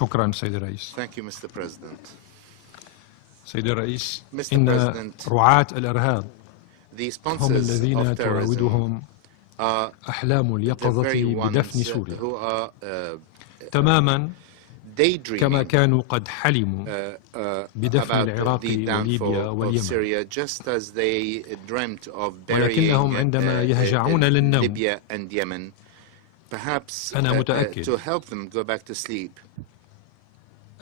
شكرا سيد الرئيس. Thank you, Mr. President. سيد الرئيس، إن رعاة الإرهاب هم الذين تراودهم أحلام اليقظة بدفن سوريا تماما كما كانوا قد حلموا بدفن العراق وليبيا واليمن، ولكنهم عندما يهجعون للنوم أنا متأكد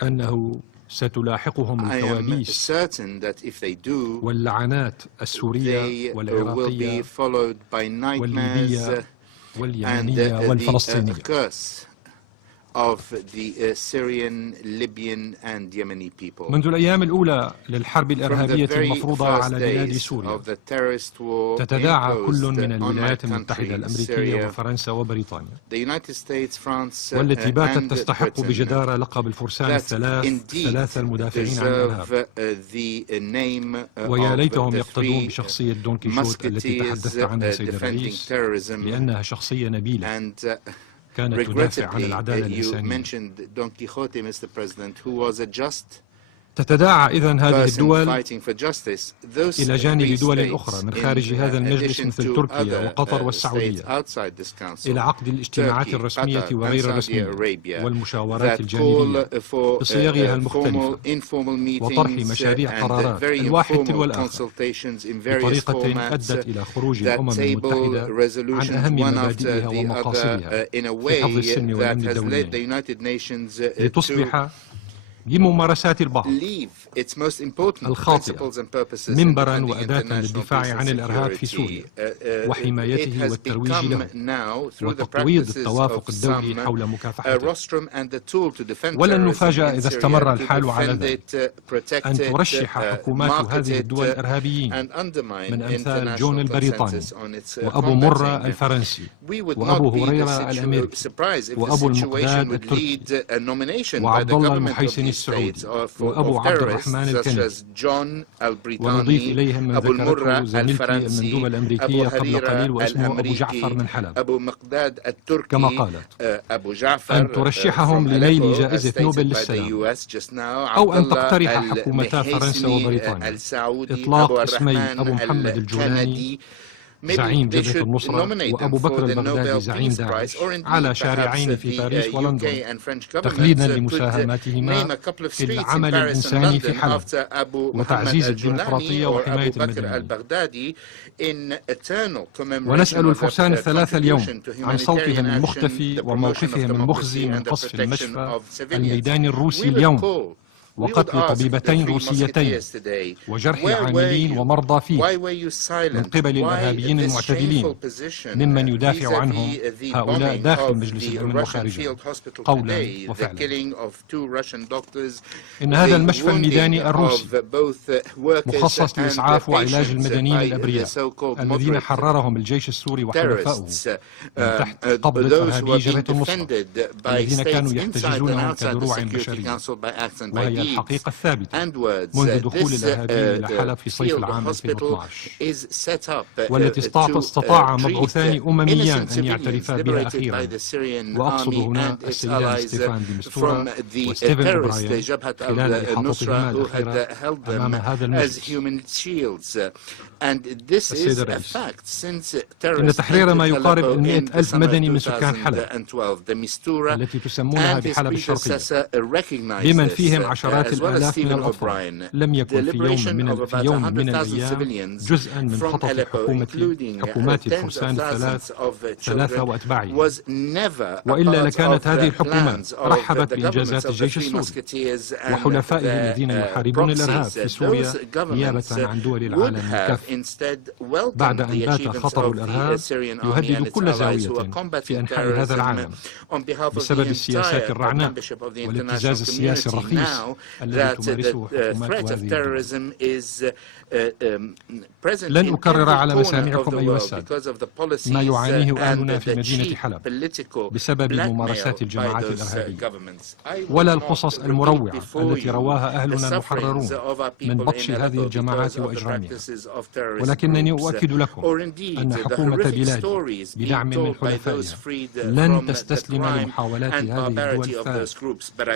أنه ستلاحقهم الكوابيس واللعنات السورية والعراقية والليبية واليمنية والفلسطينية. منذ الأيام الأولى للحرب الإرهابية المفروضة على بلاد سوريا تتداعى كل من الولايات المتحدة الأمريكية وفرنسا وبريطانيا، والتي باتت تستحق بجدارة لقب الفرسان الثلاثة المدافعين عن الإرهاب. ويا ليتهم يقتدون بشخصية دون كيشوت التي تحدثت عنها سيد الرئيس، لأنها شخصية نبيلة كانت تدافع عن العدالة الإنسانية. تتداعى إذن هذه الدول إلى جانب دول أخرى من خارج هذا المجلس مثل تركيا وقطر والسعودية إلى عقد الاجتماعات الرسمية وغير الرسمية والمشاورات الجانبية بصيغها المختلفة وطرح مشاريع قرارات الواحد تلو الآخر بطريقة أدت إلى خروج الأمم المتحدة عن أهم مبادئها ومقاصدها في حفظ السلم والأمن الدولي، لتصبح بممارسات البعض الخاطئة منبرا وأداة للدفاع عن الإرهاب في سوريا وحمايته والترويج له وتقويض التوافق الدولي حول مكافحته. ولن نفاجأ إذا استمر الحال على ذلك أن ترشح حكومات هذه الدول الإرهابيين من أمثال جون البريطاني وأبو مرة الفرنسي وأبو هريرة الأمريكي وأبو المقداد التركي وعبد الله المحيسني السعودي وأبو عبد الرحمن الكندي، ونضيف إليهم من ذكرته زميلتي المندوبة الأمريكية قبل قليل واسمه أبو جعفر من حلب، كما قالت أن ترشحهم لنيل جائزة نوبل للسلام، أو أن تقترح حكومتا فرنسا وبريطانيا إطلاق اسمي أبو محمد الجولاني زعيم جبهة النصرة وأبو بكر البغدادي زعيم داعش على شارعين في باريس ولندن، تخليدا لمساهماتهما في العمل الإنساني في حلب وتعزيز الديمقراطية وحماية المدنيين. ونسأل الفرسان الثلاثة اليوم عن صوتهم المختفي وموقفهم المخزي من قصف المشفى الميداني الروسي اليوم وقتل طبيبتين روسيتين وجرح عاملين ومرضى فيه من قبل الإرهابيين المعتدلين ممن يدافع عنهم هؤلاء داخل مجلس الأمن وخارجه قولا وفعلا. إن هذا المشفى الميداني الروسي مخصص لإسعاف وعلاج المدنيين الأبرياء الذين حررهم الجيش السوري وحلفائه من تحت قبضة إرهابي جبهة النصرة الذين كانوا يحتجزونهم كدروع بشرية، وهي الحقيقة الثابتة منذ دخول الإرهابيين إلى حلب في صيف العام 2012، والتي استطاع مبعوثان أمميان أن يعترفا بها أخيرا، وأقصد هنا السيدان ستيفان دي مستورا وستيفن أوبراين خلال إحاطتهما الأخيرة أمام هذا المجلس. السيد الرئيس، إن تحرير ما يقارب 100,000 مدني من سكان حلب التي تسمونها بحلب الشرقية بمن فيهم عشرات الآلاف من الأطفال لم يكن في يوم من الأيام جزءا من خطط حكومات الفرسان الثلاثة وأتباعها، وإلا لكانت هذه الحكومات رحبت بإنجازات الجيش السوري وحلفائه الذين يحاربون الإرهاب في سوريا نيابة عن دول العالم الكافي، بعد أن بات خطر الإرهاب يهدد كل زاوية في أنحاء هذا العالم بسبب السياسات الرعناء والابتزاز السياسي الرخيص الذي تمارسه حكومات هذه الدول. لن أكرر على مسامعكم أيها السادة ما يعانيه أهلنا في مدينة حلب بسبب ممارسات الجماعات الإرهابية، ولا القصص المروعة التي رواها أهلنا المحررون من بطش هذه الجماعات وإجرامها، ولكنني أؤكد لكم أن حكومة بلادي بدعم من حلفائها لن تستسلم لمحاولات هذه الدول الثلاث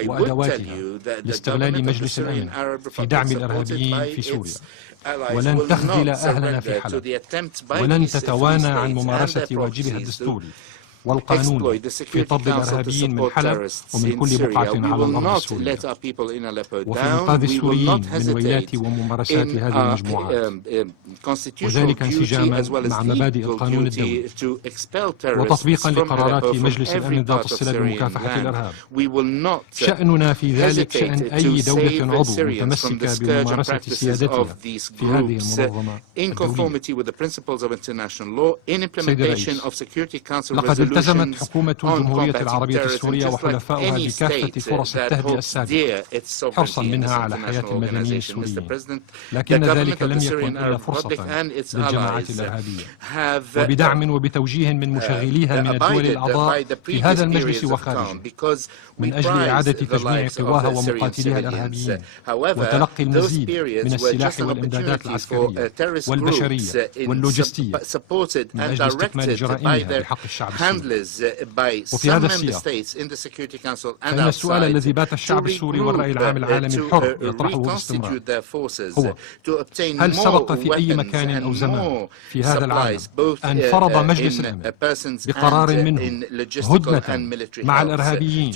وأدواتها لاستغلال مجلس الأمن في دعم الإرهابيين في سوريا، ولن تخذل أهلنا في حلب، ولن تتوانى عن ممارسة واجبها الدستوري والقانون في طرد الإرهابيين من حلب ومن كل بقعة على الأرض السورية، وفي إنقاذ السوريين من ويلات وممارسات هذه المجموعات، وذلك انسجاما مع مبادئ القانون الدولي وتطبيقا لقرارات مجلس الأمن ذات الصلة بمكافحة الإرهاب. شأننا في ذلك شأن أي دولة عضو متمسكة بممارسة سيادتها في هذه المنظمة الدولية. لقد التزمت حكومة الجمهورية العربية السورية وحلفاؤها بكافة فرص التهدئة السابقة حرصا منها على حياة المدنيين السوريين، لكن ذلك لم يكن إلا فرصة للجماعات الإرهابية، وبدعم وبتوجيه من مشغليها من الدول الأعضاء في هذا المجلس وخارجه من أجل إعادة تجميع قواها ومقاتليها الإرهابيين وتلقي المزيد من السلاح والإمدادات العسكرية والبشرية واللوجستية من أجل استكمال جرائمها بحق الشعب السوري. وفي هذا السياق فإن السؤال الذي بات الشعب السوري والرأي العام العالمي الحر يطرحه باستمرار هو: هل سبق في أي مكان أو زمان في هذا العالم أن فرض مجلس الأمن بقرار منه هدنة مع الإرهابيين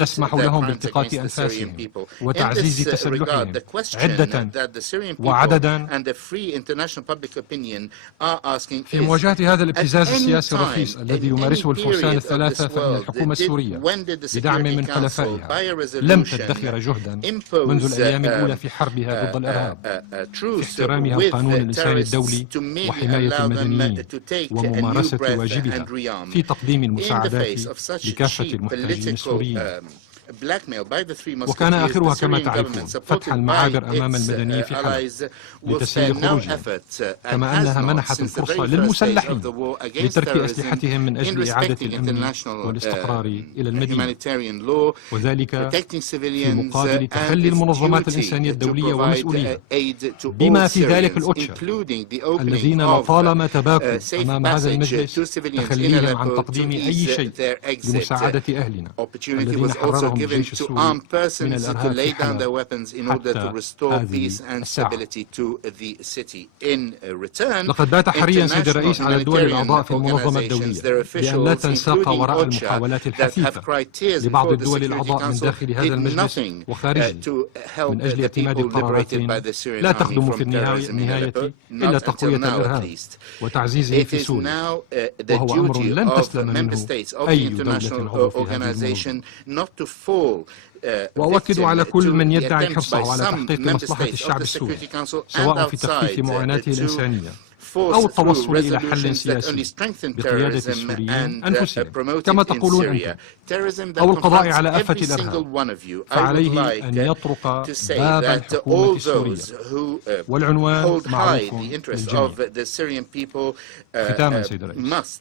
تسمح لهم بالتقاط أنفاسهم وتعزيز تسلحهم عدة وعددا في مواجهة هذا الابتزاز السياسي الرخيص الذي يمارسه الفرسان الثلاثة؟ فإن الحكومة السورية بدعم من حلفائها لم تدخر جهدا منذ الأيام الأولى في حربها ضد الإرهاب في احترامها القانون الإنساني الدولي وحماية المدنيين وممارسة واجبها في تقديم المساعدات لكافة المحتاجين السوريين. وكان آخرها كما تعرفون فتح المعابر أمام المدنيين في حلب لتسهيل خروجهم، كما أنها منحت الفرصة للمسلحين لترك أسلحتهم من أجل إعادة الأمن والاستقرار إلى المدينة، وذلك في مقابل تخلي المنظمات الإنسانية الدولية ومسؤوليها بما في ذلك الأوتشا الذين لطالما تباكوا أمام هذا المجلس تخليهم عن تقديم أي شيء لمساعدة أهلنا الذين حررهم الجيش السوري من الإرهاب في حلب حتى هذه الساعة. لقد بات حريا سيد الرئيس على الدول الأعضاء في المنظمة الدولية بأن لا تنساق وراء المحاولات الحثيثة لبعض الدول الأعضاء من داخل هذا المجلس وخارجه من أجل اعتماد قرارات لا تخدم في النهاية إلا تقوية الإرهاب وتعزيزه في سوريا، وهو أمر لن تسلم منه أي دولة عضو في هذه المنظمة. وأؤكد على كل من يدعي الحرص على تحقيق مصلحة الشعب السوري سواء في تخفيف معاناته الإنسانية أو التوصل إلى حل سياسي بقيادة السوريين أنفسهم كما تقولون أنتم، أو القضاء على آفة الإرهاب، فعليه أن يطرق باب الحكومة السورية، والعنوان معروف للجميع. ختاما سيد الرئيس،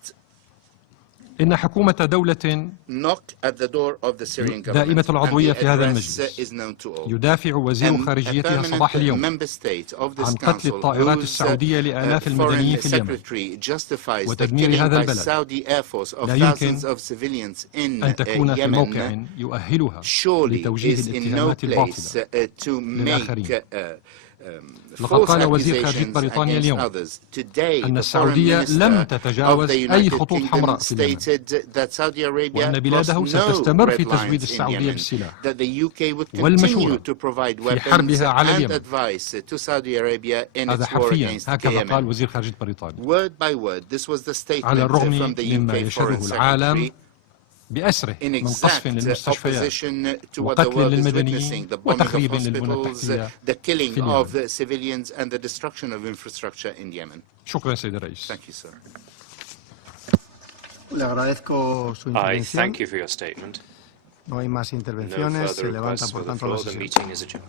إن حكومة دولة دائمة العضوية في هذا المجلس يدافع وزير خارجيتها صباح اليوم عن قتل الطائرات السعودية لآلاف المدنيين في اليمن وتدمير هذا البلد، لا يمكن أن تكون في موقع يؤهلها لتوجيه الاتهامات الباطلة للآخرين. لقد قال وزير خارجية بريطانيا اليوم أن السعودية لم تتجاوز أي خطوط حمراء في اليمن، وأن بلاده ستستمر في تزويد السعودية بالسلاح والمشورة في حربها على اليمن. هذا حرفيا هكذا قال وزير خارجية بريطانيا، على الرغم مما يشهده العالم بأسره من قصف للمستشفيات وقتل للمدنيين وتخريب للبنى التحتية في اليمن. شكرا سيد الرئيس. I thank you for your statement. No hay más intervenciones, se levanta por tanto la sesión.